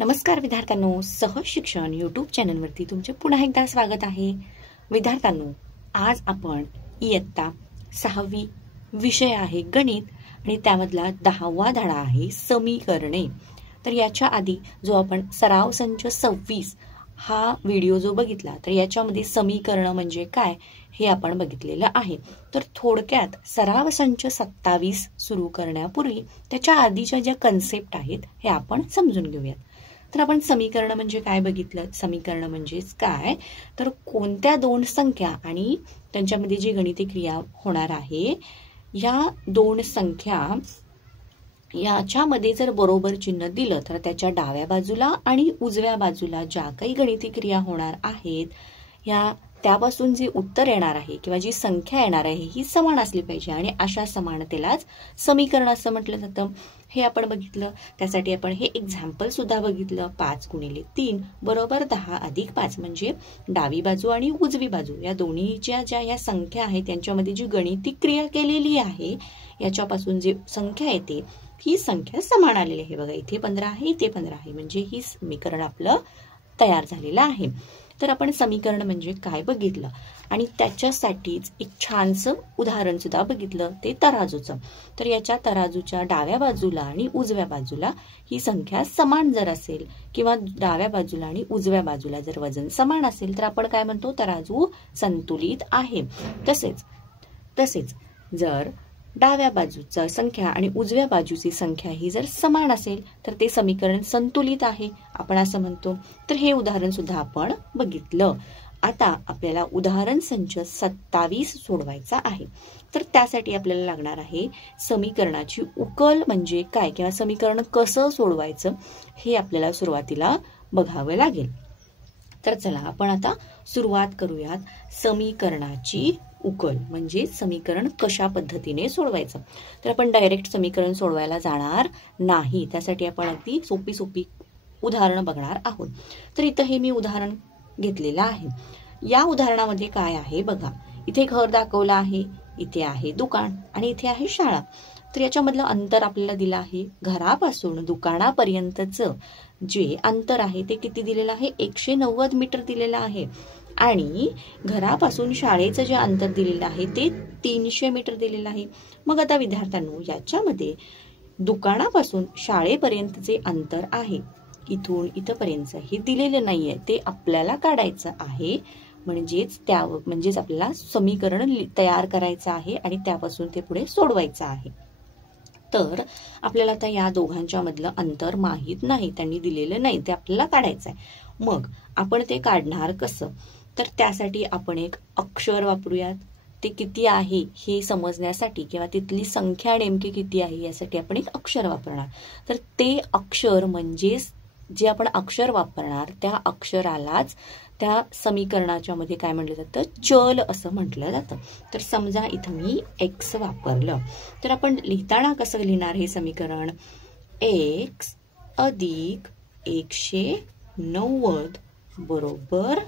नमस्कार विद्यार्थ्यांनो, सहज शिक्षण यूट्यूब चॅनलवरती तुमचे पुन्हा एकदा स्वागत आहे। विद्यार्थ्यांनो, आज आपण इयत्ता 6वी विषय आहे गणित आणि त्यामधला 10वा धडा आहे समीकरणे। तर याच्या आधी जो आपण सराव संच 26 हा व्हिडिओ जो बघितला तर याच्यामध्ये समीकरण म्हणजे काय हे आपण बघितलेलं आहे। तर थोडक्यात सराव संच 27 सुरू करण्यापूर्वी त्याच्या आधीच्या ज्या कन्सेप्ट आहेत हे आपण समजून घेऊयात। तर आपण समीकरण म्हणजे काय बघितलं। समीकरण म्हणजे काय तर कोणत्या दोन संख्या आणि त्यांच्यामध्ये जी गणिती क्रिया होणार आहे या दोन संख्या याच्यामध्ये जर बरोबर चिन्ह दिलं तर त्याच्या डाव्या बाजूला आणि उजव्या बाजूला ज्या काही गणिती क्रिया होणार आहेत या त्यापासून जे उत्तर येणार आहे किंवा जी संख्या येणार आहे ही समान असली पाहिजे आणि अशा समानतेलाच समीकरण असं म्हटलं जातं। हे आपण बघितलं। त्यासाठी आपण हे एक्झाम्पल सुद्धा बघितलं। 5 × 3 = 10 + 5 म्हणजे डावी बाजू आणि उजवी बाजू या दोन्हीच्या ज्या या संख्या आहेत त्यांच्यामध्ये जी गणिती क्रिया केलेली आहे याच्यापासून जी संख्या येते ही संख्या समान आलेली आहे। बघा इथे 15 आहे, इथे 15 आहे म्हणजे ही समीकरण आपलं तयार झालेलं आहे। तर आपण समीकरण म्हणजे काय बघितलं आणि त्याच्यासाठीच एक छानसं उदाहरण सुद्धा बघितलं ते तराजूचं। तर याच्या तराजूच्या डाव्या बाजूला आणि उजव्या बाजूला ही संख्या समान जर असेल किंवा डाव्या बाजूला आणि उजव्या बाजूला जर वजन समान असेल तर आपण काय म्हणतो तराजू संतुलित आहे। तसेच जर डाव्या बाजूची संख्या आणि उजव्या बाजूची संख्या ही जर समान असेल तर ते समीकरण संतुलित आहे आपण असं म्हणतो। तर हे उदाहरण सुद्धा आपण बघितलं। आता आपल्याला उदाहरण संच 27 सोडवायचा आहे। तर त्यासाठी आपल्याला लागणार आहे समीकरणाची उकल म्हणजे काय किंवा समीकरण कसं सोडवायचं हे आपल्याला सुरुवातीला बघावं लागेल। तर चला आपण आता सुरुवात करूयात समीकरणाची उकल म्हणजे समीकरण कशा पद्धतीने सोडवायचं। तर आपण डायरेक्ट समीकरण सोडवायला जाणार नाही, त्यासाठी आपण अगदी सोपी उदाहरणं बघणार आहोत। तर इथं हे मी उदाहरण घेतलेलं आहे। या उदाहरणामध्ये काय आहे बघा, इथे घर दाखवलं आहे, इथे आहे दुकान आणि इथे आहे शाळा। तर याच्यामधलं अंतर आपल्याला दिलं आहे घरापासून दुकानापर्यंतचं जे अंतर आहे ते किती दिलेलं आहे 190 मीटर दिलेलं आहे आणि घरापासून शाळेचं जे अंतर दिलेलं आहे ते 300 मीटर दिलेलं आहे। मग आता विद्यार्थ्यांनो याच्यामध्ये दुकानापासून शाळेपर्यंतचे अंतर आहे इथून इथपर्यंत हे दिलेलं नाहीये, ते आपल्याला काढायचं आहे म्हणजेच आपल्याला समीकरण तयार करायचं आहे आणि त्यापासून ते पुढे सोडवायचं आहे। तर आपल्याला आता या दोघांच्या मधलं अंतर माहित नाही, त्यांनी दिलेलं नाही, ते आपल्याला काढायचं आहे। मग आपण ते काढणार कसं तर त्यासाठी आपण एक अक्षर वापरूयात। ते किती आहे हे समजण्यासाठी किंवा तिथली संख्या नेमकी किती आहे यासाठी आपण एक अक्षर वापरणार। तर ते अक्षर म्हणजेच जे आपण अक्षर वापरणार त्या अक्षरालाच त्या समीकरणाच्या मध्ये काय म्हटलं जातं चल असं म्हटलं जातं। तर समजा इथं मी x वापरलं तर आपण लिहिताना कसं लिहिणार हे समीकरण x + 190 =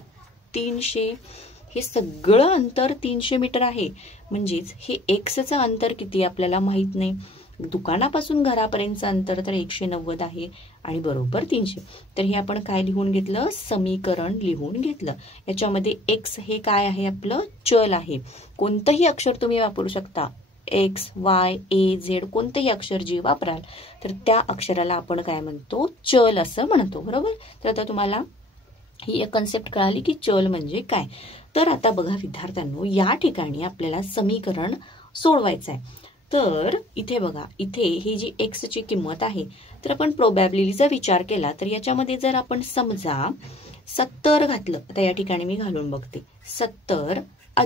300। हे सगळं अंतर 300 मीटर आहे म्हणजेच हे x चं अंतर किती आपल्याला माहित नाही। दुकानापासून घरापर्यंतचं अंतर तर 190 आहे आणि बरोबर 300। तर हे आपण काय लिहून घेतलं समीकरण लिहून घेतलं। याच्यामध्ये x हे काय आहे आपलं चल आहे। कोणतंही अक्षर तुम्ही वापरू शकता, x y a z कोणतेही अक्षर जे वापराल तर त्या अक्षराला आपण काय म्हणतो चल असं म्हणतो, बरोबर। तर आता तुम्हाला ही एक कन्सेप्ट कळाली की चल म्हणजे काय। तर आता बघा विद्यार्थ्यांनो या ठिकाणी आपल्याला समीकरण सोडवायचं आहे। तर इथे बघा इथे ही जी x ची किंमत आहे तर आपण प्रोबॅबिलिटीचा विचार केला तर याच्यामध्ये जर आपण समजा 70 घातलं, आता या ठिकाणी मी घालून बघते 70 +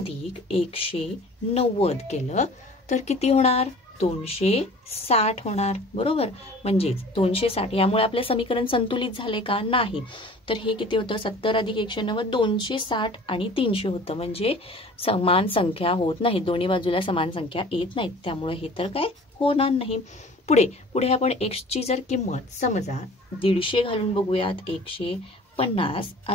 190 केलं तर किती होणार 260 होणार, बरोबर। म्हणजेच 260 यामुळे आपलं समीकरण संतुलित झाले का नाही। तर हे किती होतं 70 + 190 260 आणि 300 होतं म्हणजे समान संख्या होत नाही, दोन्ही बाजूला समान संख्या येत नाहीत, त्यामुळे हे तर काय होणार नाही। पुढे आपण x ची जर किंमत समजा 150 घालून बघूयात 150 +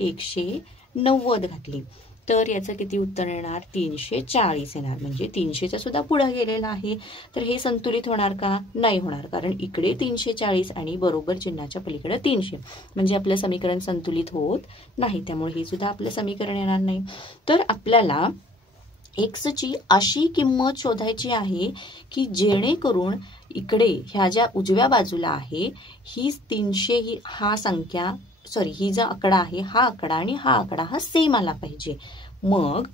190 घातली तर याचं किती उत्तर येणार? 340 येणार. म्हणजे 300चा सुद्धा पुढे गेलेला आहे. तर हे संतुलित होणार का? नाही होणार, कारण इकडे 340 आणि बरोबर चिन्हाच्या पलीकडे 300, म्हणजे आपलं समीकरण संतुलित होत नाही. त्यामुळे हे सुद्धा आपलं समीकरण येणार नाही. तर आपल्याला x ची अशी किंमत शोधायची आहे की जेणेकरून इकडे ह्या ज्या उजव्या बाजूला आहे ही 300 ही हा संख्या ही जो आकडा आहे हा आकडा आणि हा आकडा हा सेम आला पाहिजे. मग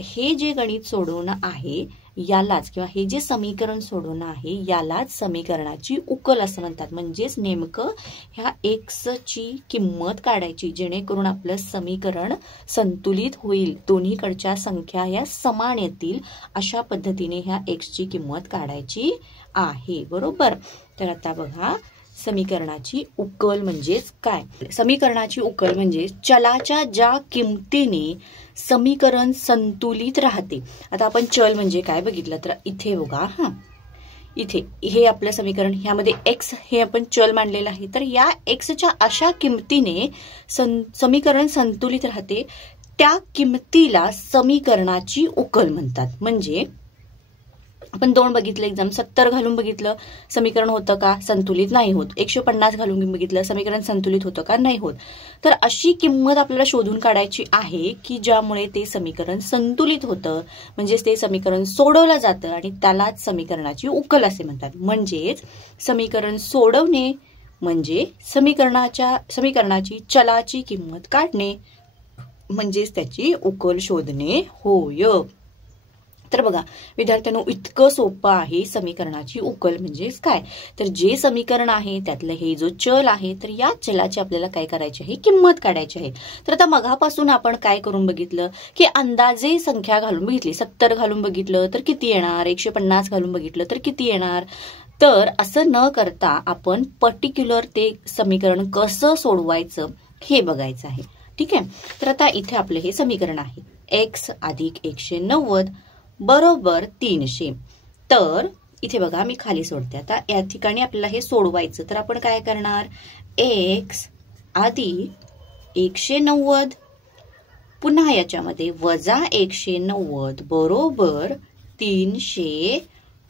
हे जे गणित सोडवणं आहे यालाच किंवा हे जे समीकरण सोडवणं आहे यालाच समीकरणाची उकल असं म्हणतात. म्हणजेच नेमकं ह्या x ची किंमत काढायची जेणेकरून आपलं समीकरण संतुलित होईल, दोन्हीकडच्या संख्या या समान येतील, अशा पद्धतीने ह्या x ची किंमत काढायची आहे. बरोबर. तर आता बघा समीकरणाची उकल म्हणजेच काय? समीकरणाची उकल म्हणजे चलाच्या ज्या किमतीने समीकरण संतुलित राहते. आता आपण चल म्हणजे काय बघितलं तर इथे बघा, इथे हे आपलं समीकरण, ह्यामध्ये x हे आपण चल मानलेलं आहे. तर या x च्या अशा किमतीने समीकरण संतुलित राहते, त्या किमतीला समीकरणाची उकल म्हणतात. म्हणजे आपण 2 बघितलं एक्झाम, 70 घालून बघितलं समीकरण होतं का? संतुलित नाही होत. 150 घालून बघितलं समीकरण संतुलित होतं का? नाही होत. तर अशी किंमत आपल्याला शोधून काढायची आहे की ज्यामुळे ते समीकरण संतुलित होतं, म्हणजेच ते समीकरण सोडवलं जातं आणि त्यालाच समीकरणाची उकल असे म्हणतात. म्हणजेच समीकरण सोडवणे म्हणजे समीकरणाची चलाची किंमत काढणे, म्हणजेच त्याची उकल शोधणे होय. तर बघा विद्यार्थ्यांनो, इतकं सोपं आहे समीकरणाची उकल म्हणजेच काय. तर जे समीकरण आहे त्यातलं हे जो चल आहे, तर या चलाची आपल्याला काय करायची आहे? किंमत काढायची आहे. तर आता मगापासून आपण काय करून बघितलं की अंदाजे संख्या घालून बघितली. 70 घालून बघितलं तर किती येणार? 150 घालून बघितलं तर किती येणार? तर असं न करता आपण पर्टिक्युलर ते समीकरण कसं सोडवायचं हे बघायचं आहे. ठीक आहे. तर आता इथे आपलं हे समीकरण आहे x अधिक 190 बरोबर 300. तर इथे बघा मी खाली सोडते. आता या ठिकाणी आपल्याला हे सोडवायचं, तर आपण काय करणार? x अधिक 190 पुन्हा याच्यामध्ये वजा 190 बरोबर 300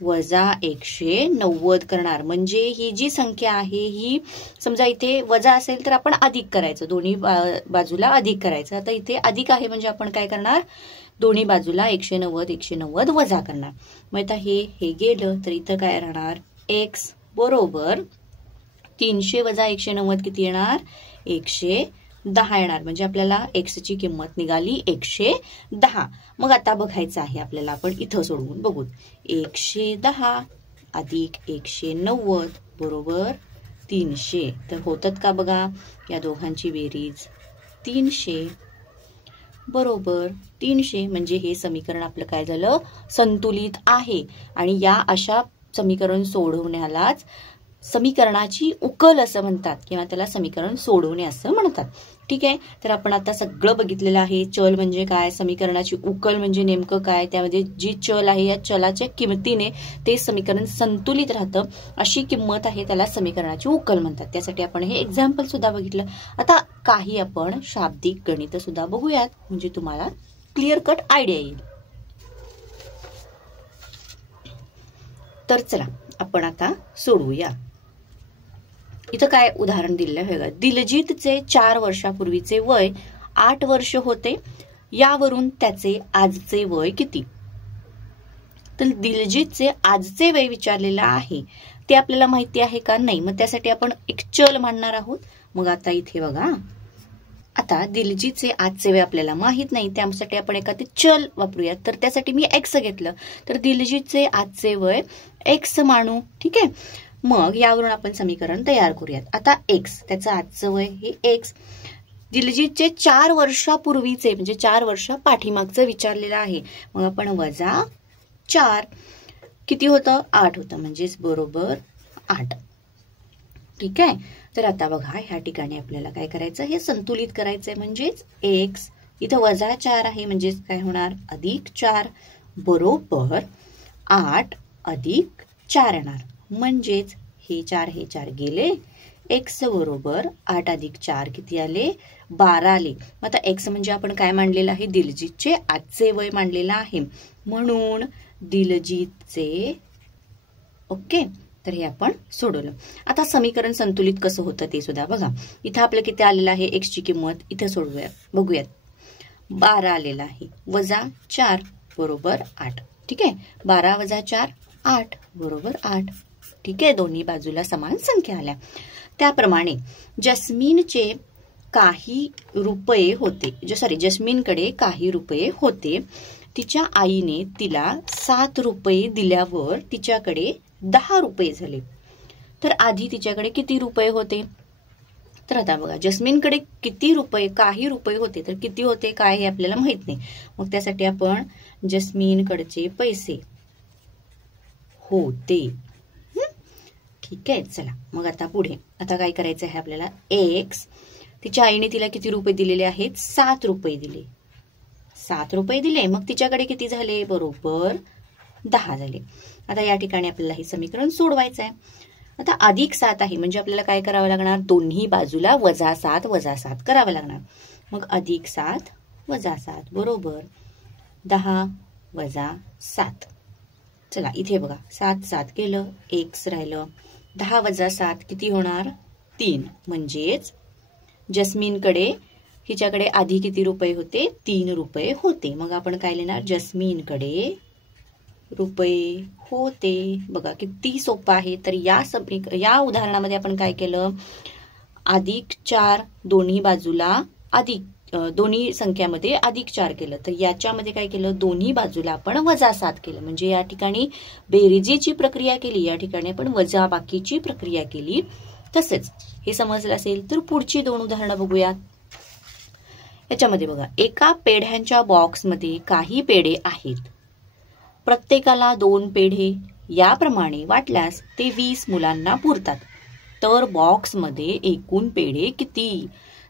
वजा 190 करणार. म्हणजे ही जी संख्या आहे ही समजा इथे वजा असेल तर आपण अधिक करायचं, दोन्ही बाजूला अधिक करायचं. आता इथे अधिक आहे म्हणजे आपण काय करणार? दोन्ही बाजूला 190 वजा करणार. मग आता हे गेलं तर इथं काय राहणार? x बरोबर 300 वजा 190 किती येणार? 110 येणार. म्हणजे आपल्याला x ची किंमत निघाली 110. मग आता बघायचं आहे आपल्याला, आपण इथं सोडवून बघू. 110 अधिक 190 बरोबर 300. तर होतात का बघा या दोघांची बेरीज? 300 बरोबर 300. म्हणजे हे समीकरण आपलं काय झालं? संतुलित आहे. आणि या अशा समीकरण सोडवण्यालाच समीकरणाची उकल असं म्हणतात किंवा त्याला समीकरण सोडवणे असं म्हणतात. ठीक आहे. तर आपण आता सगळं बघितलेलं आहे. चल म्हणजे काय, समीकरणाची उकल म्हणजे नेमकं काय, त्यामध्ये जी चल आहे या चलाच्या किमतीने ते समीकरण संतुलित राहतं, अशी किंमत आहे त्याला समीकरणाची उकल म्हणतात. त्यासाठी आपण हे एक्झाम्पल सुद्धा बघितलं. आता काही आपण शाब्दिक गणित सुद्धा बघूयात, म्हणजे तुम्हाला क्लिअर कट आयडिया येईल. तर चला आपण आता सोडवूया. इथं काय उदाहरण दिलेलं आहे बघा. दिलजीतचे 4 वर्षापूर्वीचे वय 8 वर्ष होते, यावरून त्याचे आजचे वय किती? तर दिलजीतचे आजचे वय विचारलेलं आहे, ते आपल्याला माहिती आहे का? नाही. मग त्यासाठी आपण एक चल मांडणार आहोत. मग आता इथे बघा, आता दिलजीतचे आजचे वय आपल्याला माहित नाही, त्यासाठी आपण एखादे चल वापरूयात. तर त्यासाठी मी x घेतलं. तर दिलजीतचे आजचे वय x मानू. ठीक आहे. मग यावरून आपण समीकरण तयार करूयात. आता x त्याचं आजचं वय हे x, दिलजीतचे 4 वर्षापूर्वीचे म्हणजे 4 वर्ष पाठीमागचं विचारलेलं आहे. मग आपण वजा 4 किती होतं? 8 होतं, म्हणजेच बरोबर 8. ठीक आहे. तर आता बघा ह्या ठिकाणी आपल्याला काय करायचं? हे संतुलित करायचंय. म्हणजेच x इथं वजा 4 आहे, म्हणजेच काय होणार? अधिक 4 बरोबर 8 अधिक 4 येणार. म्हणजेच हे 4 गेले, x बरोबर 8 अधिक 4 किती आले 12 आले. आता x म्हणजे आपण काय मांडलेलं आहे दिलजीतचे आजचे वय मांडलेलं आहे म्हणून दिलजीतचे ओके. तर हे आपण सोडवलं. आता समीकरण संतुलित कसं होतं ते सुद्धा बघा. इथं आपलं किती आलेलं आहे x ची किंमत इथे सोडवूया बघूयात. 12 आलेला आहे वजा 4 बरोबर 8. ठीक आहे 12 वजा 4 8 बरोबर 8. ठीक आहे दोन्ही बाजूला समान संख्या आल्या. त्याप्रमाणे जस्मीनचे काही रुपये होते जस्मीनकडे काही रुपये होते. तिच्या आईने तिला 7 रुपये दिल्यावर तिच्याकडे 10 रुपये झाले. तर आधी तिच्याकडे किती रुपये होते. तर आता बघा जस्मीनकडे किती रुपये काही रुपये होते तर किती होते काय हे आपल्याला माहित नाही. मग त्यासाठी आपण जस्मीनकडचे पैसे होते. ठीक आहे चला मग आता पुढे आता काय करायचं आहे आपल्याला x तिच्या आईने तिला किती रुपये दिलेले आहेत 7 रुपये दिले. 7 रुपये दिले मग तिच्याकडे किती झाले बरोबर 10 झाले. आता या ठिकाणी आपल्याला हे समीकरण सोडवायचं आहे. आता अधिक 7 आहे म्हणजे आपल्याला काय करावं लागणार दोन्ही बाजूला वजा 7 करावं लागणार. मग अधिक 7 वजा 7 बरोबर 10 वजा 7. चला इथे बघा 7 केलं x राहिलं 10 वजा 7 किती होणार 3. म्हणजेच जस्मीनकडे हिच्याकडे आधी किती रुपये होते 3 रुपये होते. मग आपण काय लिहिणार जस्मीनकडे रुपये होते. बघा किती सोपं आहे. तर या उदाहरणामध्ये आपण काय केलं अधिक 4 दोन्ही बाजूला अधिक दोन्ही संख्यामध्ये अधिक 4 केलं. तर याच्यामध्ये काय केलं दोन्ही बाजूला आपण वजा 7 केलं. म्हणजे या ठिकाणी बेरीजीची प्रक्रिया केली या ठिकाणी आपण वजा बाकीची प्रक्रिया केली. तसेच हे समजलं असेल तर पुढची 2 उदाहरणं बघूया. याच्यामध्ये बघा एका पेढ्यांच्या बॉक्समध्ये काही पेढे आहेत. प्रत्येकाला 2 पेढे याप्रमाणे वाटल्यास ते 20 मुलांना पुरतात. तर बॉक्समध्ये एकूण पेढे किती.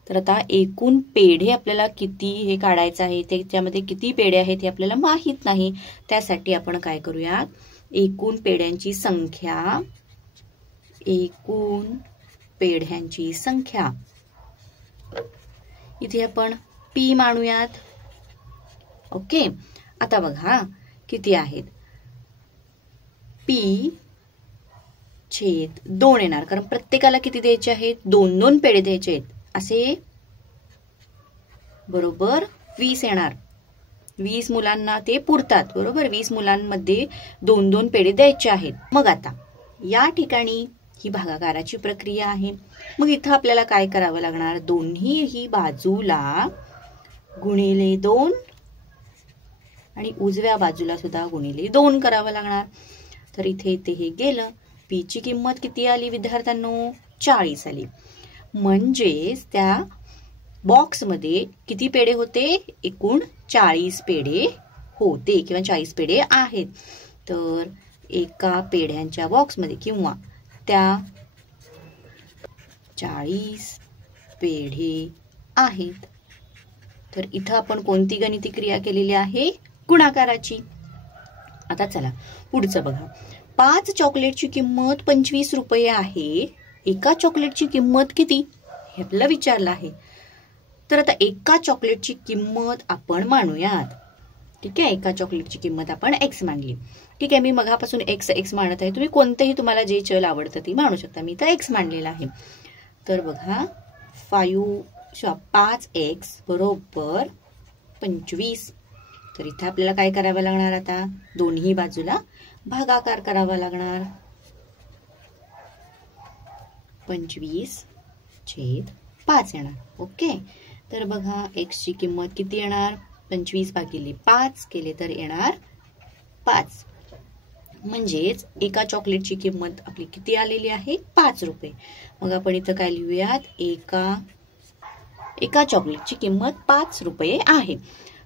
तर आता एकूण पेढे आपल्याला किती हे काढायचं आहे. त्याच्यामध्ये किती पेढे आहेत हे आपल्याला माहित नाही. त्यासाठी आपण काय करूया एकूण पेढ्यांची संख्या इथे आपण p मानूयात. ओके आता बघा किती आहेत p छेद 2 येणार कारण प्रत्येकाला किती द्यायचे आहेत 2 पेढे द्यायचे आहेत. असे बरोबर 20 येणार. 20 मुलांना ते पुरतात बरोबर. 20 मुलांमध्ये 2 पेढे द्यायचे आहेत. मग आता या ठिकाणी ही भागाकाराची प्रक्रिया आहे. मग इथं आपल्याला काय करावं लागणार दोन्ही बाजूला गुणिले 2 आणि उजव्या बाजूला सुद्धा गुणिले 2 करावं लागणार. तर इथे हे गेलं. p ची किंमत किती आली विद्यार्थ्यांनो 40 आली. म्हणजेच त्या बॉक्समध्ये किती पेढे होते एकूण 40 पेढे होते किंवा 40 पेढे आहेत. तर एका पेढ्यांच्या बॉक्समध्ये किंवा त्या 40 पेढे आहेत. तर इथं आपण कोणती गणिती क्रिया केलेली आहे गुणाकाराची. आता चला पुढचं बघा. 5 चॉकलेटची किंमत 25 रुपये आहे. एका चॉकलेटची किंमत किती हे आपल्याला विचारलं आहे. तर आता एका चॉकलेटची किंमत आपण मानूयात. ठीक आहे एका चॉकलेटची किंमत आपण x मानली. ठीक आहे मी मगापासून x मानत आहे. तुम्ही कोणतेही तुम्हाला जे चल आवडतं ती मानू शकता. मी तर x मानलेला आहे. तर बघा 5x बरोबर 25. तर इथे आपल्याला काय करावं लागणार आता दोन्ही बाजूला भागाकार करावा लागणार. 25/5 येणार. ओके तर बघा x ची किंमत किती येणार 25/5 केले तर येणार 5. म्हणजेच एका चॉकलेटची किंमत आपली किती आलेली आहे 5 रुपये. मग आपण इथं काय लिहूयात एका चॉकलेटची किंमत 5 रुपये आहे.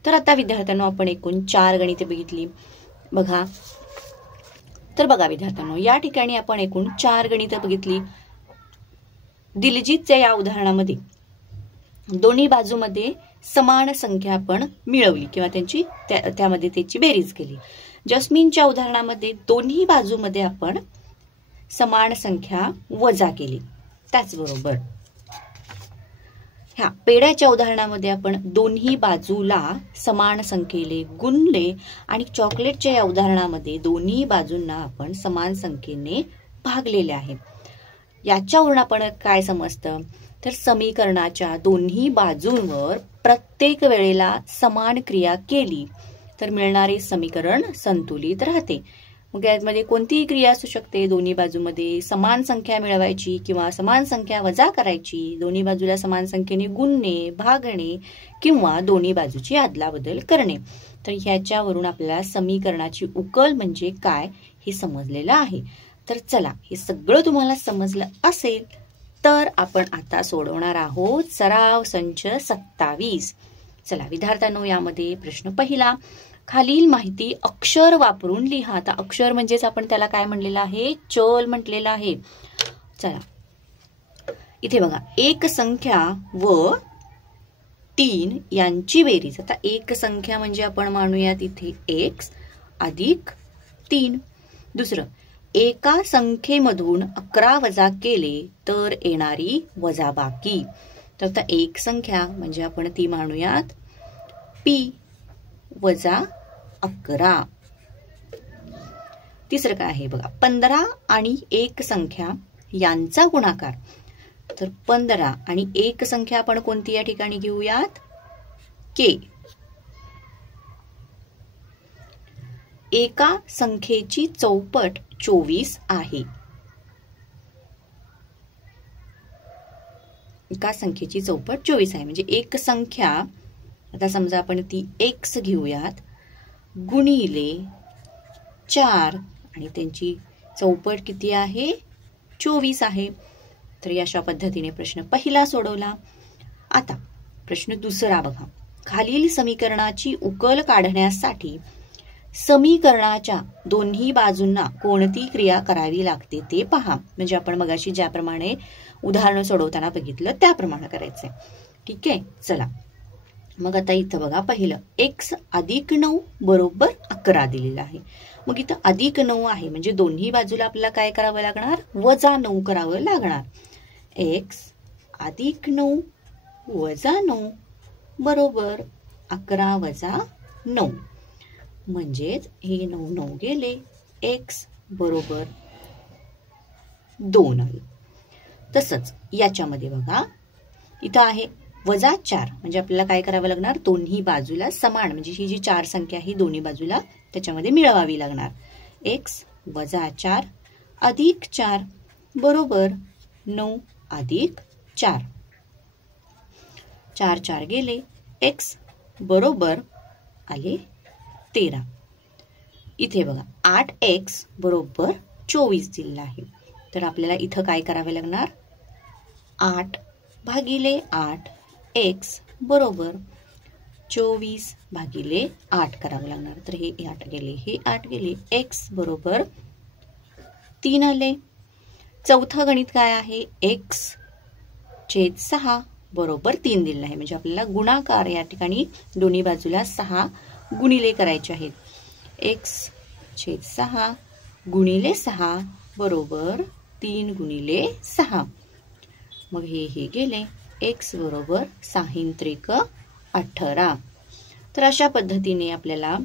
तर आता विद्यार्थ्यांनो आपण एकूण 4 गणिते बघितली. बघा तर बघा विद्यार्थ्यांनो या ठिकाणी आपण एकूण 4 गणिते बघितली. दिलजीतच्या या उदाहरणामध्ये दोन्ही बाजूमध्ये समान संख्या आपण मिळवली किंवा त्यामध्ये त्याची बेरीज केली. जस्मीनच्या उदाहरणामध्ये दोन्ही बाजूमध्ये आपण समान संख्या वजा केली. त्याचबरोबर ह्या पेढ्याच्या उदाहरणामध्ये आपण दोन्ही बाजूला समान संख्येने गुणले आणि चॉकलेटच्या या उदाहरणामध्ये दोन्ही बाजूंना आपण समान संख्येने भागलेले आहे. याच्यावरून आपण काय समजतं तर समीकरणाच्या दोन्ही बाजूंवर प्रत्येक वेळेला समान क्रिया केली तर मिळणारे समीकरण संतुलित राहते. मग यामध्ये कोणतीही क्रिया असू शकते. दोन्ही बाजूमध्ये समान संख्या मिळवायची किंवा समान संख्या वजा करायची, दोन्ही बाजूला समान संख्येने गुणणे, भागणे किंवा दोन्ही बाजूची अदलाबदल करणे. तर ह्याच्यावरून आपल्याला समीकरणाची उकल म्हणजे काय हे समजलेलं आहे. तर चला, हे सगळं तुम्हाला समजलं असेल तर आपण आता सोडवणार आहोत सराव संच 27. चला विद्यार्थ्यांनो, यामध्ये प्रश्न पहिला, खालील माहिती अक्षर वापरून लिहा. आता अक्षर म्हणजेच आपण त्याला काय म्हणलेलं आहे, चल म्हटलेलं आहे. चला इथे बघा, एक संख्या व 3 यांची बेरीज. आता एक संख्या म्हणजे आपण मानूयात इथे x अधिक 3. दुसरं, एका संख्येमधून 11 वजा केले तर येणारी वजाबाकी. तर आता एक संख्या म्हणजे आपण ती मानूयात p वजा 11. तिसरं काय आहे बघा, 15 आणि एक संख्या यांचा गुणाकार. तर 15 आणि एक संख्या आपण कोणती या ठिकाणी घेऊयात, k. एका संख्येची चौपट 24 आहे. एका संख्येची चौपट 24 आहे म्हणजे एक संख्या, आता समजा आपण ती x घेऊयात, गुणिले 4 आणि त्यांची चौपट किती आहे, 24 आहे. तर अशा पद्धतीने प्रश्न पहिला सोडवला. आता प्रश्न दुसरा बघा, खालील समीकरणाची उकल काढण्यासाठी समीकरणाच्या दोन्ही बाजूंना कोणती क्रिया करावी लागते ते पहा. म्हणजे आपण मगाशी ज्याप्रमाणे उदाहरण सोडवताना बघितलं त्याप्रमाणे करायचंय. ठीक आहे, चला मग आता इथं बघा, पहिलं x अधिक 9 बरोबर 11 दिलेलं आहे. मग इथं अधिक 9 आहे म्हणजे दोन्ही बाजूला आपल्याला काय करावं लागणार, वजा 9 करावं लागणार. x अधिक 9 वजा 9 बरोबर 11 वजा 9. म्हणजेच हे 9 9 गेले, x बरोबर 2 आले. तसंच याच्यामध्ये बघा, इथं आहे वजा 4 म्हणजे आपल्याला काय करावं लागणार, दोन्ही बाजूला समान म्हणजे ही जी 4 संख्या आहे दोन्ही बाजूला त्याच्यामध्ये मिळवावी लागणार. x वजा 4 अधिक 4 बरोबर 9 अधिक 4. 4 4 गेले, x बरोबर आले 13. इथे बघा 8x बरोबर 24 दिलेला आहे. तर आपल्याला इथं काय करावे लागणार, 8 भागिले 8 x बरोबर 24 भागिले 8 करावं लागणार. तर हे 8 गेले, हे 8 गेले, x बरोबर 3 आले. चौथं गणित काय आहे, x छेद 6 बरोबर 3 दिलेलं आहे. म्हणजे आपल्याला गुणाकार या ठिकाणी दोन्ही बाजूला 6 गुणिले करायचे आहेत. x छेद 6 गुणिले 6 बरोबर 3 गुणिले 6. मग हे गेले, x बरोबर 6 त्रिक 18. तर अशा पद्धतीने आपल्याला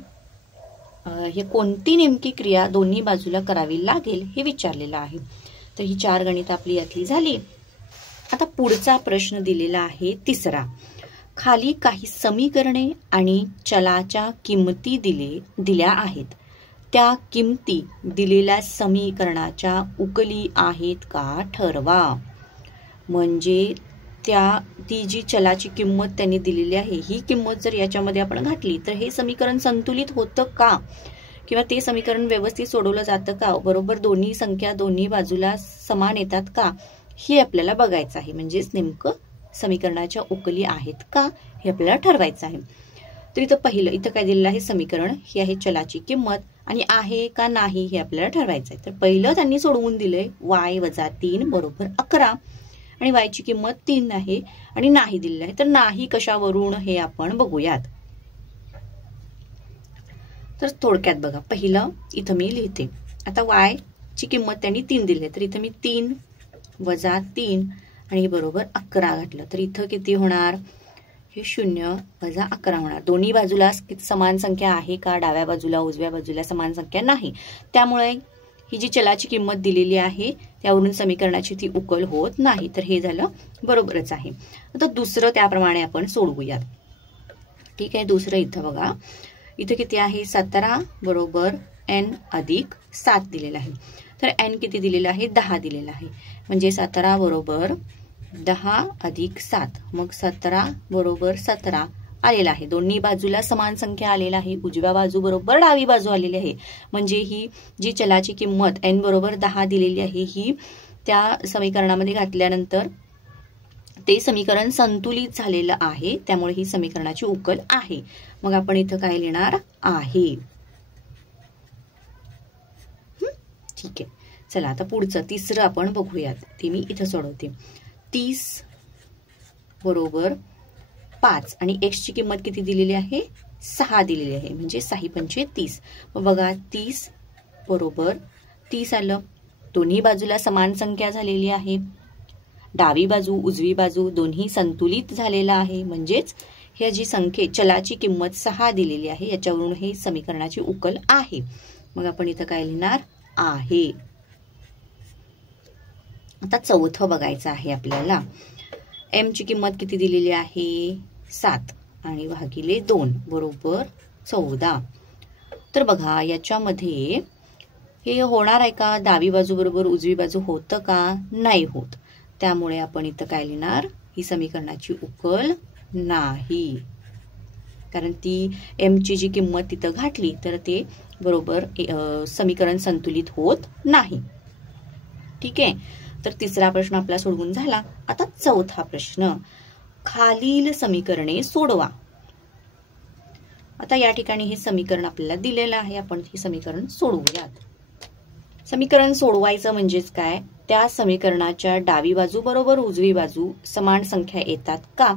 हे कोणती नेमकी क्रिया दोन्ही बाजूला करावी लागेल हे विचारलेलं आहे. तर ही 4 गणित आपली यातली झाली. आता पुढचा प्रश्न दिलेला आहे तिसरा, खाली काही समीकरणे आणि चलाच्या किमती दिल्या आहेत. त्या किमती दिलेल्या समीकरणाच्या उकली आहेत का ठरवा. म्हणजे ती जी चलाची किंमत त्यांनी दिलेली आहे ही किंमत जर याच्यामध्ये आपण घातली तर हे समीकरण संतुलित होतं का, किंवा ते समीकरण व्यवस्थित सोडवलं जातं का, बरोबर दोन्ही संख्या दोन्ही बाजूला समान येतात का, हे आपल्याला बघायचं आहे. म्हणजेच नेमकं समीकरणाच्या उकली आहेत का हे आपल्याला ठरवायचं आहे. तर इथं पहिलं, इथं काय दिलेलं आहे समीकरण, ही आहे चलाची किंमत आणि आहे का नाही हे आपल्याला ठरवायचं आहे. तर पहिलं त्यांनी सोडवून दिलंय y वजा 3 बरोबर 11 आणि y ची किंमत 3 आहे आणि नाही दिलेलं आहे. तर नाही कशावरून हे आपण बघूयात. तर थोडक्यात बघा, पहिलं इथं मी लिहिते. आता y ची किंमत त्यांनी 3 दिली, तर इथं मी 3 वजा 3 आणि बरोबर 11 घातलं तर इथं किती होणार? हे 0 वजा 11 होणार. दोन्ही बाजूला समान संख्या आहे का? डाव्या बाजूला उजव्या बाजूला समान संख्या नाही. त्यामुळे ही जी चलाची किंमत दिलेली आहे त्यावरून समीकरणाची ती उकल होत नाही. तर हे झालं बरोबरच आहे. आता दुसरं त्याप्रमाणे आपण सोडवूयात. ठीक आहे, दुसरं इथं बघा, इथं किती आहे? 17 बरोबर n अधिक 7 दिलेलं आहे. तर n किती दिलेलं आहे? 10 दिलेलं आहे. म्हणजे 17 बरोबर 10 अधिक 7, मग 17 बरोबर 17 आलेला आहे. दोन्ही बाजूला समान संख्या आलेला आहे. उजव्या बाजू बरोबर डावी बाजू आलेली आहे. म्हणजे ही जी चलाची किंमत n बरोबर 10 दिलेली आहे ही त्या समीकरणामध्ये घातल्यानंतर ते समीकरण संतुलित झालेलं आहे. त्यामुळे ही समीकरणाची उकल आहे. मग आपण इथं काय लिहिणार? आहे. ठीक आहे, चला आता पुढचं तिसरं आपण बघूयात. ते मी इथं सोडवते. 30 बरोबर 5 आणि x ची किंमत किती दिलेली आहे? 6 दिलेली आहे. म्हणजे 6 पंचे 30. मग बघा 30 बरोबर 30 आलं. दोन्ही बाजूला समान संख्या झालेली आहे. डावी बाजू उजवी बाजू दोन्ही संतुलित झालेला आहे. म्हणजेच ह्या जी चलाची किंमत 6 दिलेली आहे याच्यावरून हे समीकरणाची उकल आहे. मग आपण इथं काय लिहिणार? आहे. आता चौथं बघायचं आहे आपल्याला. m ची किंमत किती दिलेली आहे? 7 आणि भागिले 2 बरोबर 14. तर बघा याच्यामध्ये हे होणार आहे का? डावी बाजू बरोबर उजवी बाजू होतं का? नाही होत. त्यामुळे आपण इथं काय लिहिणार? ही समीकरणाची उकल नाही. कारण ती m ची जी किंमत तिथं घातली तर ते बरोबर समीकरण संतुलित होत नाही. ठीक आहे, तर तिसरा प्रश्न आपला सोडवून झाला. आता चौथा प्रश्न, खालील समीकरणे सोडवा. आता या ठिकाणी हे समीकरण आपल्याला दिलेलं आहे. आपण हे समीकरण सोडवूयात. समीकरण सोडवायचं म्हणजेच काय? त्या समीकरणाच्या डावी बाजू बरोबर उजवी बाजू समान संख्या येतात का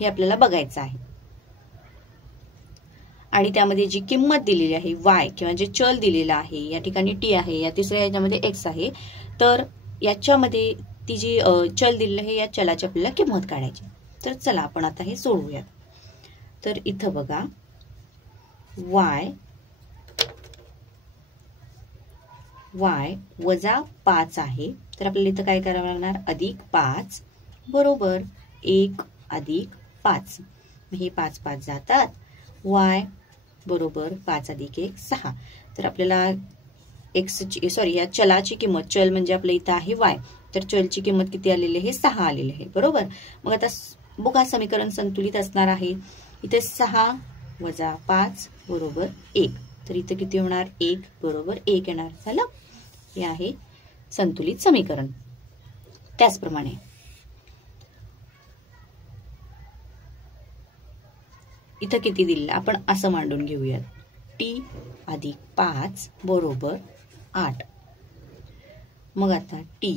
हे आपल्याला बघायचं आहे. आणि त्यामध्ये जी किंमत दिलेली आहे y किंवा जे चल दिलेलं आहे, या ठिकाणी t आहे, या तिसऱ्या याच्यामध्ये x आहे, तर याच्यामध्ये ती जी चल दिलेली आहे या चलाची आपल्याला किंमत काढायची. तर चला आपण आता हे सोडवूयात. तर इथं बघा y वजा 5 आहे. तर आपल्याला इथं काय करावं लागणार? अधिक 5 बरोबर 1 अधिक 5. हे 5 5 जातात. y बरोबर 5 अधिक 1 6. तर आपल्याला या चलाची किंमत, चल म्हणजे आपल्या इथं आहे y, तर चलची किंमत किती आलेली आहे? 6 आलेली आहे. बरोबर. मग आता बघा समीकरण संतुलित असणार आहे. इथे 6 वजा 5 बरोबर 1. तर इथे किती होणार? 1 बरोबर 1 येणार. झालं. हे आहे संतुलित समीकरण. त्याचप्रमाणे इथं किती दिलेलं आपण असं मांडून घेऊयात. t अधिक 5 बरोबर 8. मग आता t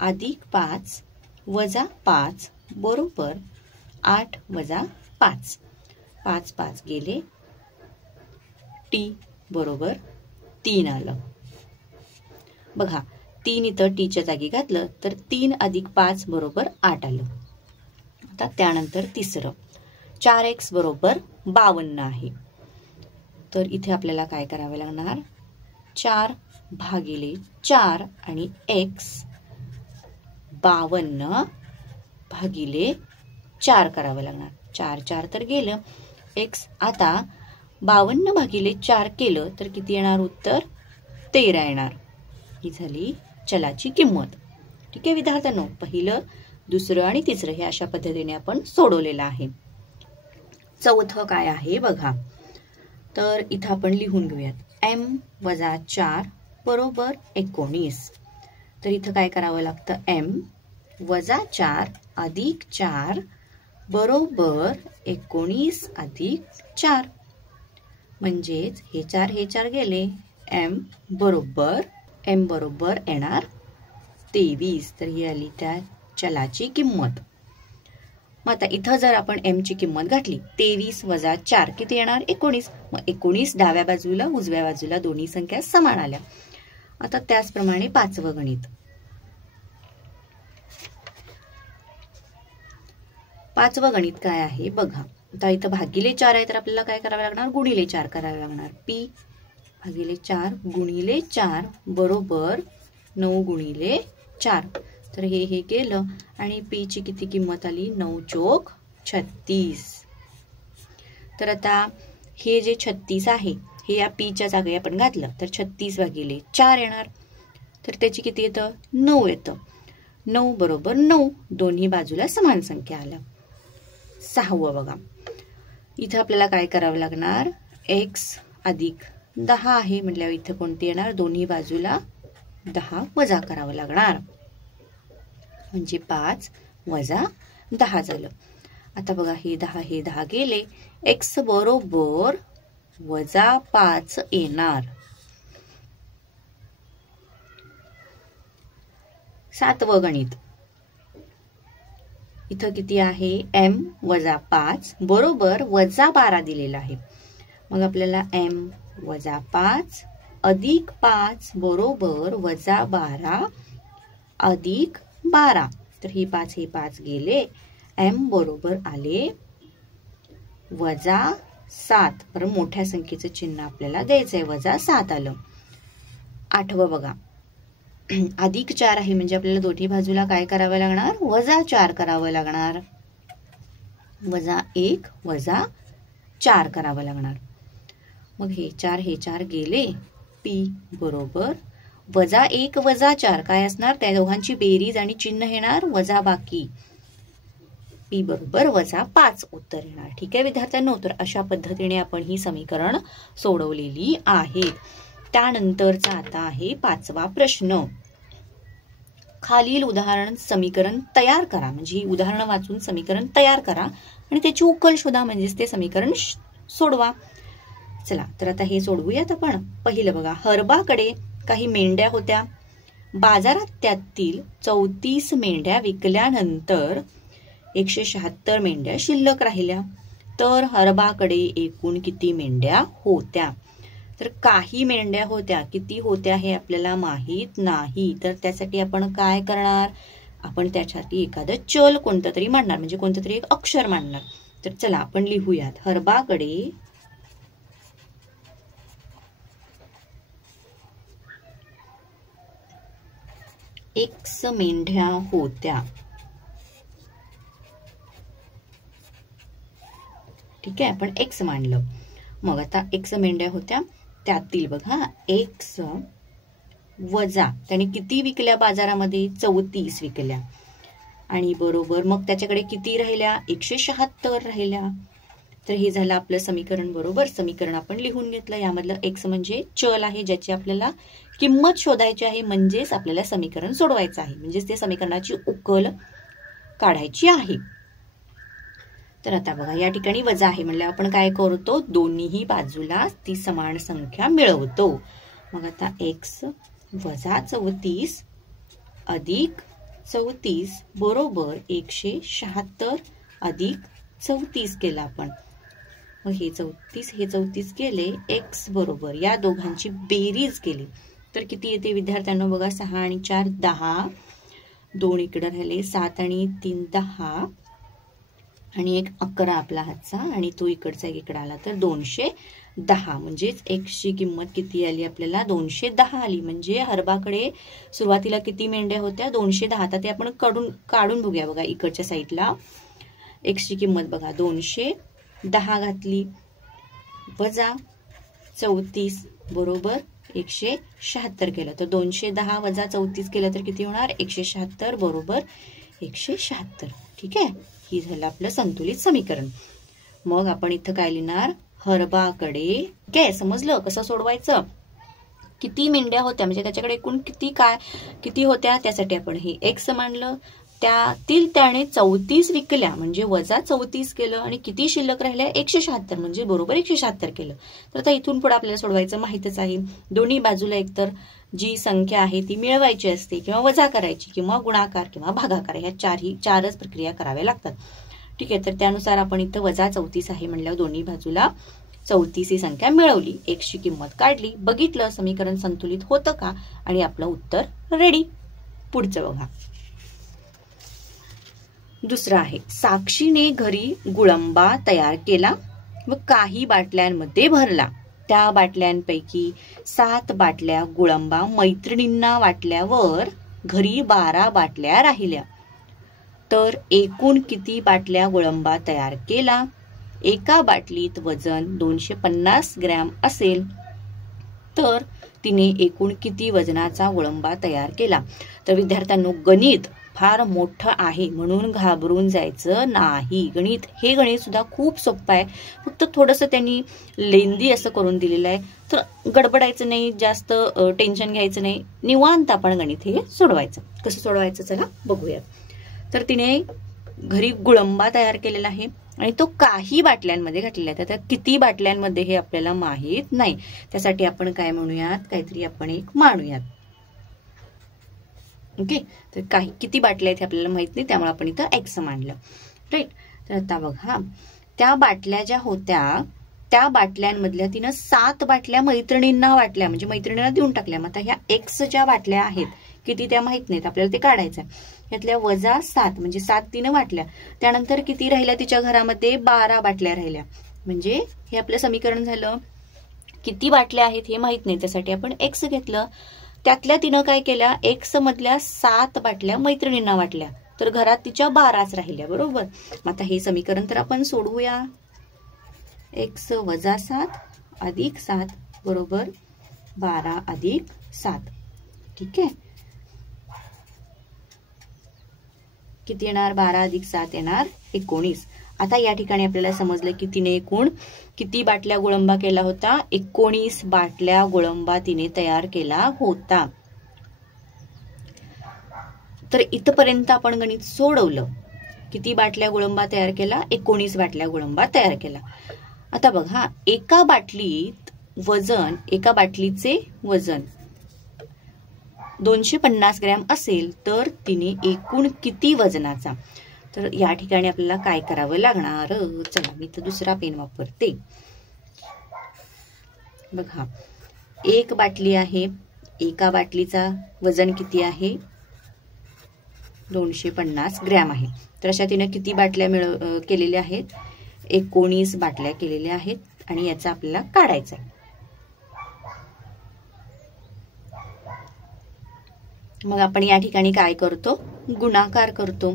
अधिक 5 वजा 5 बरोबर 8 वजा 5. 5 5 गेले. t बरोबर 3 आलं. बघा 3 इथं t च्या जागी घातलं तर 3 अधिक 5 बरोबर 8 आलं. आता त्यानंतर तिसरं, 4x बरोबर 52 आहे. तर इथे आपल्याला काय करावं लागणार? 4 भागिले 4 आणि x 52 भागिले 4 करावं लागणार. 4 4 तर गेलं. x आता 52 भागिले 4 केलं तर किती येणार? उत्तर 13 येणार. ही झाली चलाची किंमत. ठीक आहे विद्यार्थ्यांनो, पहिलं दुसरं आणि तिसरं हे अशा पद्धतीने आपण सोडवलेलं आहे. चौथं काय आहे बघा. तर इथं आपण लिहून घेऊयात. m वजा 4 बरोबर 19. तर इथं काय करावं लागतं? m वजा 4 अधिक 4 बरोबर 19 अधिक 4. म्हणजेच हे 4 गेले. m बरोबर येणार 23. तर ही आली त्या चलाची किंमत. मग आता इथं जर आपण m ची किंमत घातली, 23 वजा 4 किती येणार? 19. मग 19 डाव्या बाजूला उजव्या बाजूला दोन्ही संख्या समान आल्या. आता त्याचप्रमाणे पाचवं गणित. पाचवं गणित काय आहे बघा. आता इथं भागिले 4 आहे तर आपल्याला काय करावं लागणार, गुणिले 4 करावे लागणार. पी भागिले 4 गुणिले 4 बरोबर 9 गुणिले 4. तर हे केलं आणि पी ची किती किंमत आली, 9 चोक 36. तर आता हे जे 36 आहे हे या पी च्या जागी आपण घातलं तर 36 भागिले 4 येणार. तर त्याची किती येतं, 9 येतं. 9 बरोबर 9, दोन्ही बाजूला समान संख्या आल्या. सहावं बघा, इथं आपल्याला काय करावं लागणार, x अधिक 10 आहे म्हटल्यावर इथं कोणती येणार, दोन्ही बाजूला 10 वजा करावं लागणार. म्हणजे 5 वजा 10 झालं. आता बघा हे 10 गेले, x बरोबर वजा 5 येणार. सातवं गणित, इथं किती आहे, m वजा 5 बरोबर वजा 12 दिलेला आहे. मग आपल्याला m वजा 5 अधिक 5 बरोबर वजा 12 अधिक 12. तर हे 5 गेले, m बरोबर आले वजा 7. पर मोठ्या संख्येचं चिन्ह आपल्याला द्यायचंय, वजा 7 आलं. आठवं बघा, अधिक 4 आहे म्हणजे आपल्याला दोन्ही बाजूला काय करावं लागणार, वजा 4 करावं लागणार. वजा 1 वजा 4 करावं लागणार. मग हे 4 गेले, पी बरोबर वजा 1 वजा 4 काय असणार, त्या दोघांची बेरीज आणि चिन्ह येणार वजा बाकी. पी बरोबर वजा 5 उत्तर येणार. ठीक आहे विद्यार्थ्यांनो, तर अशा पद्धतीने आपण ही समीकरण सोडवलेली आहेत. त्यानंतरचा आता आहे 5वा प्रश्न. खालील उदाहरण समीकरण तयार करा. म्हणजे ही उदाहरणं वाचून समीकरण तयार करा आणि त्याची उकल शोधा, म्हणजेच ते समीकरण सोडवा. चला तर आता हे सोडवूयात आपण. पहिलं बघा, हरबाकडे काही मेंढ्या होत्या. बाजारात त्यातील 34 मेंढ्या विकल्यानंतर 176 मेंढ्या शिल्लक राहिल्या. तर हरबाकडे एकूण किती मेंढ्या होत्या. तर काही मेंढ्या होत्या, किती होत्या हे आपल्याला माहित नाही. तर त्यासाठी आपण काय करणार, आपण त्यासाठी एखादं चल कोणतं तरी मांडणार, म्हणजे कोणतं तरी एक अक्षर मांडणार. तर चला आपण लिहूयात, हरबाकडे X मेंढ्या होत्या. ठीक आहे, आपण X मांडलं. मग आता X मेंढ्या होत्या, त्यातील बघा X वजा त्याने किती विकल्या बाजारामध्ये, 34 विकल्या. आणि बरोबर मग त्याच्याकडे किती राहिल्या, 176 राहिल्या. तर हे झालं आपलं समीकरण. बरोबर, समीकरण आपण लिहून घेतलं. यामधलं X म्हणजे चल आहे ज्याची आपल्याला किंमत शोधायची आहे, म्हणजेच आपल्याला समीकरण सोडवायचं आहे, म्हणजेच ते समीकरणाची उकल काढायची आहे. तर आता बघा या ठिकाणी वजा आहे म्हणलं आपण काय करतो, दोन्ही बाजूला ती समान संख्या मिळवतो. मग आता x वजा 34 अधिक 34 बरोबर 176 अधिक 34 केला आपण. मग हे 34 केले, x बरोबर या दोघांची बेरीज केली तर किती येते विद्यार्थ्यांनो बघा, 6 आणि 4 10, 2 इकडे राहिले, 7 आणि 3 10 आणि 1 11 आपला हातचा आणि तो इकडचा इकडे आला तर 210. म्हणजेच x ची किंमत किती आली आपल्याला, 210 आली. म्हणजे हरबाकडे सुरुवातीला किती मेंढ्या होत्या, 210. आता ते आपण काढून बघूया. बघा इकडच्या साईडला x ची किंमत बघा 210 घातली, वजा 34 बरोबर 176 केलं. तर 210 वजा 34 केलं तर किती होणार, 176 बरोबर 176. ठीक आहे, ही झालं आपलं संतुलित समीकरण. मग आपण इथं काय लिहिणार, हरबाकडे काय समजलं कसं सोडवायचं, किती मेंढ्या होत्या म्हणजे त्याच्याकडे एकूण किती होत्या, त्यासाठी आपण हे x मांडलं. त्यातील त्याने 34 विकल्या म्हणजे वजा 34 केलं आणि किती शिल्लक राहिल्या, 176 म्हणजे बरोबर 176 केलं. तर आता इथून पुढे आपल्याला सोडवायचं माहितच आहे. दोन्ही बाजूला एकतर जी संख्या आहे ती मिळवायची असते किंवा वजा करायची किंवा गुणाकार किंवा भागाकार, ह्या चारच प्रक्रिया कराव्या लागतात. ठीक आहे, तर त्यानुसार आपण इथं वजा 34 आहे म्हणल्यावर दोन्ही बाजूला 34 ही संख्या मिळवली, x ची किंमत काढली, बघितलं समीकरण संतुलित होतं का आणि आपलं उत्तर रेडी. पुढचं बघा, दुसरा आहे, साक्षीने घरी गुळंबा तयार केला व काही बाटल्यांमध्ये भरला. त्या बाटल्यांपैकी 7 बाटल्या गुळंबा मैत्रिणींना वाटल्यावर घरी 12 बाटल्या राहिल्या. तर एकूण किती बाटल्या गुळंबा तयार केला? एका बाटलीत वजन 250 ग्रॅम असेल तर तिने एकूण किती वजनाचा गुळंबा तयार केला? तर विद्यार्थ्यांनो, गणित फार मोठं आहे म्हणून घाबरून जायचं नाही. हे गणित सुद्धा खूप सोपं आहे, फक्त थोडंसं त्यांनी लेंदी असं करून दिलेलं आहे. तर गडबडायचं नाही, जास्त टेन्शन घ्यायचं नाही, निवांत आपण गणित हे सोडवायचं. कसं सोडवायचं चला बघूया. तर तिने घरी गुळंबा तयार केलेला आहे आणि तो काही बाटल्यांमध्ये घातलेला आहे. तर किती बाटल्यांमध्ये हे आपल्याला माहित नाही. त्यासाठी आपण काय म्हणूयात, काहीतरी आपण एक मांडूयात. ओके, तर किती बाटल्या आहेत हे आपल्याला माहित नाही, त्यामुळे आपण इथं एक्स मांडलं. राईट. तर आता बघा, त्या बाटल्या ज्या होत्या त्या बाटल्यांमधल्या तिनं 7 बाटल्या मैत्रिणींना वाटल्या, म्हणजे मैत्रिणींना देऊन टाकल्या. मग आता ह्या एक्स ज्या बाटल्या आहेत किती त्या माहित नाहीत आपल्याला, ते काढायचं. यातल्या वजा 7 म्हणजे 7 तिनं वाटल्या. त्यानंतर किती राहिल्या तिच्या घरामध्ये? 12 बाटल्या राहिल्या. म्हणजे हे आपलं समीकरण झालं. किती बाटल्या आहेत हे माहित नाही, त्यासाठी आपण एक्स घेतलं. त्यातल्या तिनं काय केल्या, एक्स मधल्या 7 बाटल्या मैत्रिणींना वाटल्या, तर घरात तिच्या 12च राहिल्या. बरोबर. मग आता हे समीकरण तर आपण सोडवूया. एक्स वजा 7 अधिक 7 बरोबर 12 अधिक 7. ठीक आहे. किती येणार? 12 अधिक 7 येणार 19. आता या ठिकाणी आपल्याला समजलं की तिने एकूण किती बाटल्या गुळंबा केला होता? 19 बाटल्या गुळंबा तिने तयार केला होता. तर इथपर्यंत आपण गणित सोडवलं. किती बाटल्या गुळंबा तयार केला? 19 बाटल्या गुळंबा तयार केला. आता बघा, एका बाटलीचे वजन 250 ग्रॅम असेल तर तिने एकूण किती वजनाचा? तर या ठिकाणी आपल्याला काय करावं लागणार? चला मी तर दुसरा पेन वापरते. बघा, एक बाटली आहे, एका बाटलीचा वजन किती आहे? 250 ग्रॅम आहे. तर अशा तिने किती बाटल्या केलेल्या आहेत? 19 बाटल्या केलेल्या आहेत आणि याचा आपल्याला काढायचा आहे. मग आपण या ठिकाणी काय करतो? गुणाकार करतो.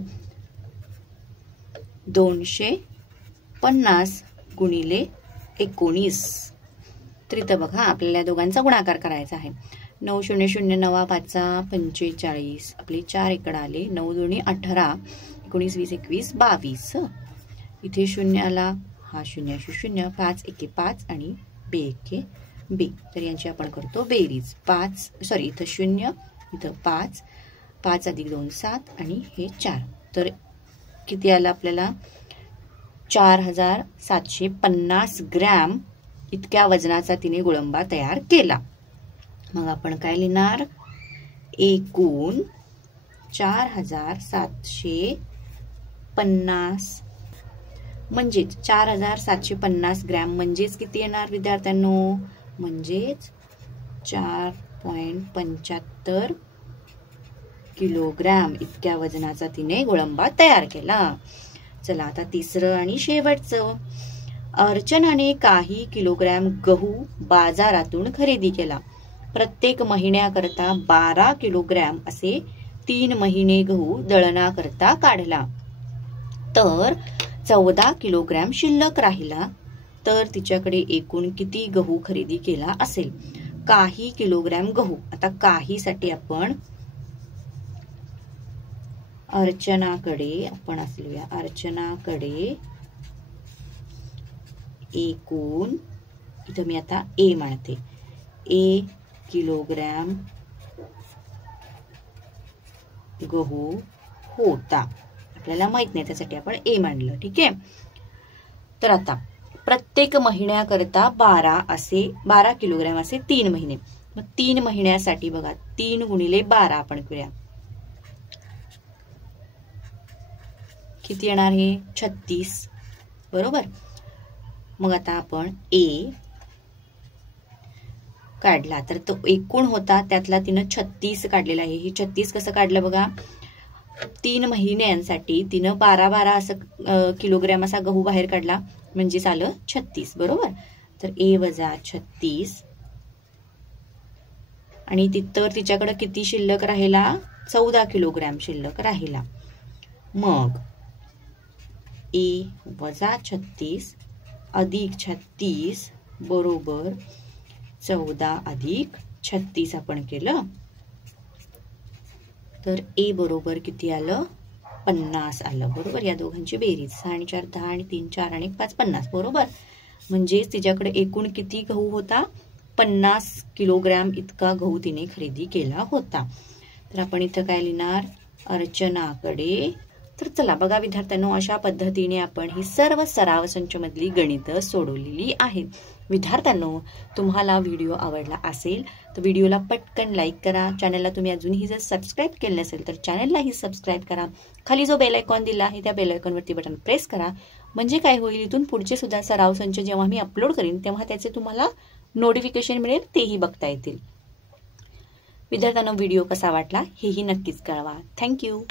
250 गुणिले 19. तर इथं बघा आपल्याला दोघांचा गुणाकार करायचा आहे. 9 0 0 9 5 45. आपले 4 इकडे आले. 9 2 18. 19 20 21 22. इथे 0 आला, हा 0 0 5 1 5 आणि 2 1 2. तर यांची आपण करतो बेरीज. 5 सॉरी इथं 0 इथं 5. 5 अधिक 2 7 आणि हे 4. तर किती आलं आपल्याला? 4750 ग्रॅम इतक्या वजनाचा तिने गुळंबा तयार केला. मग आपण काय लिहिणार? एकूण 4750 म्हणजेच 4750 ग्रॅम म्हणजेच किती येणार विद्यार्थ्यांनो? म्हणजेच 4.75 किलोग्रॅम इतक्या वजनाचा तिने गुळंबा तयार केला. चला आता तिसरं आणि शेवटचं. अर्चनाने काही किलोग्रॅम गहू बाजारातून खरेदी केला. प्रत्येक महिन्याकरता 12 किलोग्रॅम असे 3 महिने गहू दळणाकरता काढला. तर 14 किलोग्रॅम शिल्लक राहिला. तर तिच्याकडे एकूण किती गहू खरेदी केला असेल? काही किलोग्रॅम गहू. आता काहीसाठी आपण अर्चनाकडे आपण असलूया. अर्चनाकडे एकूण, इथं मी आता ए म्हणते, 1 किलोग्रॅम गहू होता. आपल्याला माहित नाही त्यासाठी आपण ए मांडलं. ठीक आहे. तर आता प्रत्येक महिन्याकरता 12 किलोग्रॅम असे 3 महिने. मग 3 महिन्यासाठी बघा 3 गुणिले 12 आपण करूया. किती येणार? हे 36 बरोबर. मग आता आपण ए काढला तर तो एकूण होता त्यातला तिनं 36 काढलेला आहे. ही 36 कसं काढलं बघा? 3 महिन्यांसाठी तिनं 12 असं किलोग्रॅम असा गहू बाहेर काढला, म्हणजे आलं 36. बरोबर. तर A वजा 36 आणि तर तिच्याकडे किती शिल्लक राहिला? 14 किलोग्रॅम शिल्लक राहिला. मग A वजा 36 अधिक 36 बरोबर 14 अधिक 36 आपण केलं. तर A बरोबर किती आलं? 50 आलं. बरोबर. या दोघांची बेरीज 6 आणि 4 10 आणि 3 4 आणि 5 50. बरोबर. म्हणजेच तिच्याकडे एकूण किती गहू होता? 50 किलोग्रॅम इतका गहू तिने खरेदी केला होता. तर आपण इथं काय लिहिणार? अर्चनाकडे. तर चला बघा विद्यार्थ्यांनो, अशा पद्धतीने आपण ही सर्व सराव संचमधली गणितं सोडवलेली आहेत. विद्यार्थ्यांनो, तुम्हाला व्हिडिओ आवडला असेल तर व्हिडिओला पटकन लाईक करा. चॅनलला तुम्ही अजूनही जर सबस्क्राईब केलं नसेल तर चॅनललाही सबस्क्राईब करा. खाली जो बेल आयकॉन दिला आहे त्या बेल आयकॉनवरती बटन प्रेस करा. म्हणजे काय होईल, इथून पुढचे सुद्धा सराव संच जेव्हा मी अपलोड करीन तेव्हा त्याचे तुम्हाला नोटिफिकेशन मिळेल, तेही बघता येतील. विद्यार्थ्यांनो, व्हिडिओ कसा वाटला हेही नक्कीच कळवा. थँक्यू.